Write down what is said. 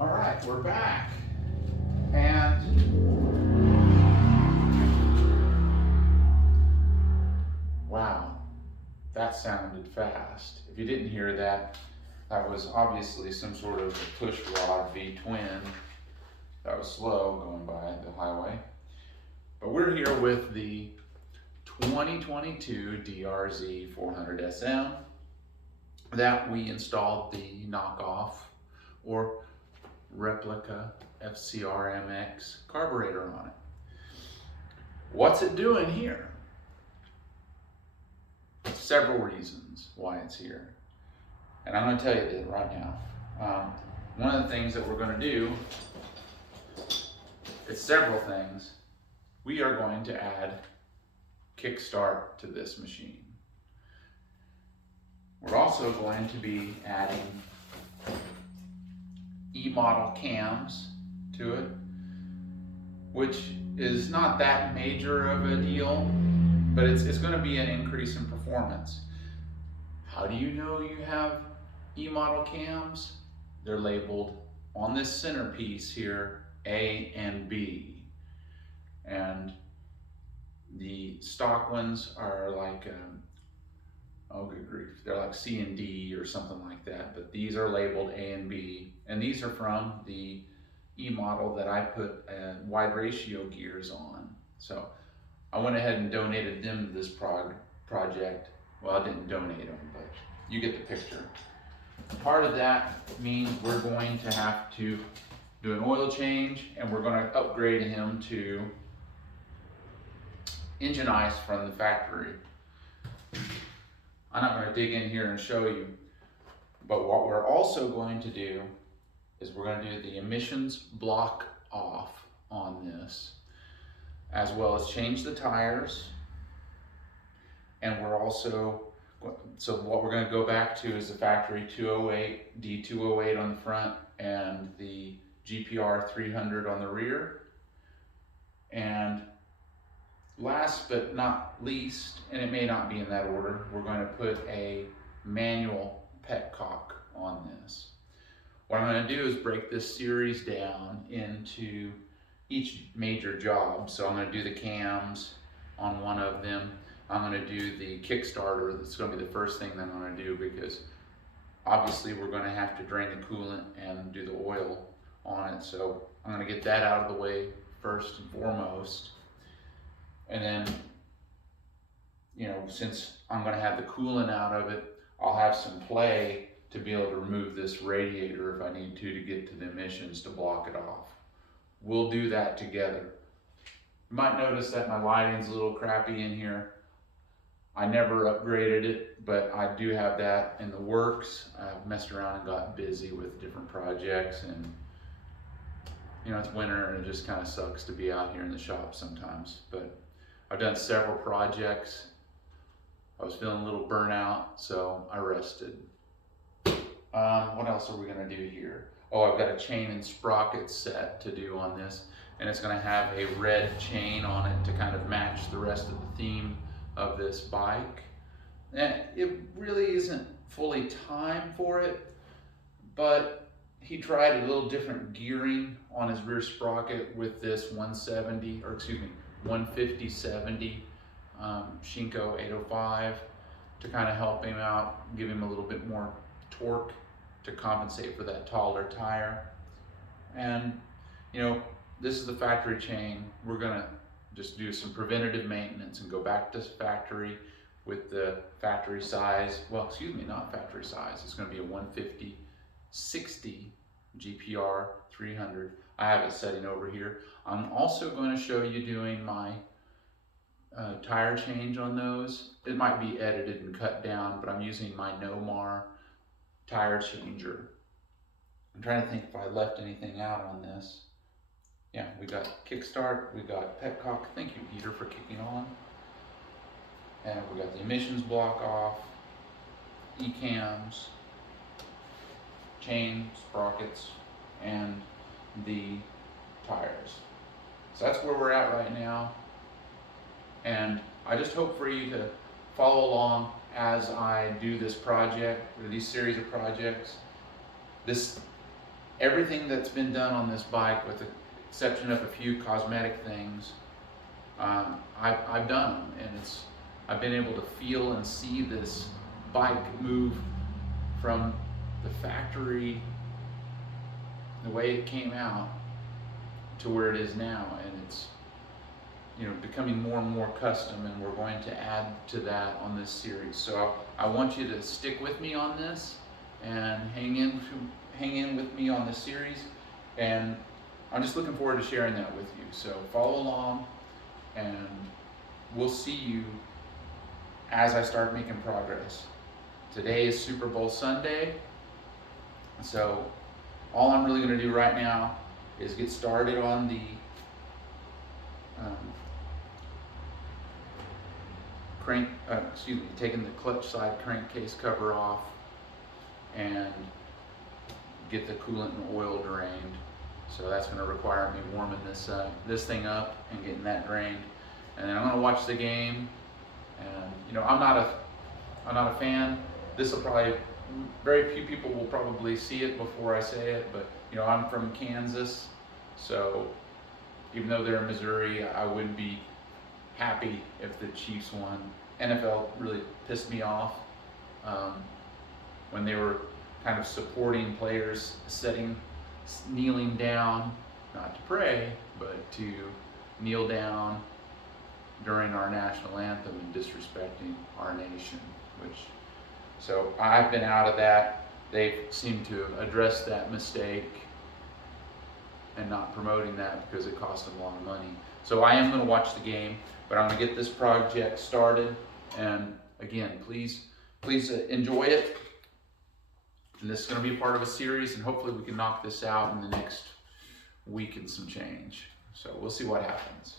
All right, we're back. And wow, that sounded fast. If you didn't hear that, that was obviously some sort of a push rod V twin that was slow going by the highway. But we're here with the 2022 DRZ400SM that we installed the knockoff or replica FCRMX carburetor on it. What's it doing here? Several reasons why it's here. And I'm going to tell you that right now. One of the things that we're going to do, it's several things. We are going to add Kickstart to this machine. We're also going to be adding E-model cams to it, which is not that major of a deal, but it's going to be an increase in performance. How do you know you have E-model cams? They're labeled on this centerpiece here, A and B. And the stock ones are like, oh good grief, they're like C and D or something like that, but these are labeled A and B. And these are from the E-model that I put wide ratio gears on. So I went ahead and donated them to this project. Well, I didn't donate them, but you get the picture. Part of that means we're going to have to do an oil change, and we're going to upgrade him to engine ice from the factory. I'm not going to dig in here and show you, but what we're also going to do is we're going to do the emissions block off on this, as well as change the tires. And we're also, so what we're going to go back to is the factory 208, D208 on the front and the GPR 300 on the rear. And last but not least, and it may not be in that order, we're going to put a manual petcock on this. What I'm going to do is break this series down into each major job. So I'm going to do the cams on one of them. I'm going to do the Kickstarter. That's going to be the first thing that I'm going to do, because obviously we're going to have to drain the coolant and do the oil on it. So I'm going to get that out of the way first and foremost. And then, you know, since I'm going to have the coolant out of it, I'll have some play to be able to remove this radiator if I need to get to the emissions to block it off. We'll do that together. You might notice that my lighting's a little crappy in here. I never upgraded it, but I do have that in the works. I've messed around and got busy with different projects, and you know, it's winter and it just kind of sucks to be out here in the shop sometimes. But I've done several projects. I was feeling a little burnout, so I rested. What else are we gonna do here? Oh, I've got a chain and sprocket set to do on this, and it's gonna have a red chain on it to kind of match the rest of the theme of this bike. And it really isn't fully time for it, but he tried a little different gearing on his rear sprocket with this 150/70 Shinko 805 to kind of help him out, give him a little bit more torque to compensate for that taller tire. And you know, this is the factory chain. We're gonna just do some preventative maintenance and go back to factory with the factory size. Well, excuse me, not factory size. It's gonna be a 150/60 GPR 300. I have it setting over here. I'm also going to show you doing my tire change on those. It might be edited and cut down, but I'm using my Nomar tire changer. I'm trying to think if I left anything out on this. Yeah, we got Kickstart, we got petcock. Thank you, Peter, for kicking on. And we got the emissions block off, E-cams, chain, sprockets, and the tires. So that's where we're at right now. And I just hope for you to follow along as I do this project, or these series of projects. This everything that's been done on this bike, with the exception of a few cosmetic things, I've done them, and I've been able to feel and see this bike move from the factory, the way it came out, to where it is now, and it's, you know, becoming more and more custom, and we're going to add to that on this series. So I want you to stick with me on this and hang in with me on this series, and I'm just looking forward to sharing that with you. So follow along, and we'll see you as I start making progress. Today is Super Bowl Sunday, so all I'm really going to do right now is get started on the taking the clutch side crankcase cover off and get the coolant and oil drained. So that's going to require me warming this thing up and getting that drained. And then I'm going to watch the game. And you know, I'm not a fan. This will probably, very few people will probably see it before I say it, but you know, I'm from Kansas, so even though they're in Missouri, I wouldn't be happy if the Chiefs won. NFL really pissed me off when they were kind of supporting players kneeling down, not to pray, but to kneel down during our national anthem and disrespecting our nation, so I've been out of that. They seem to address that mistake and not promoting that because it cost them a lot of money. So I am going to watch the game, but I'm going to get this project started. And again, please enjoy it. And this is going to be part of a series, and hopefully we can knock this out in the next week and some change. So we'll see what happens.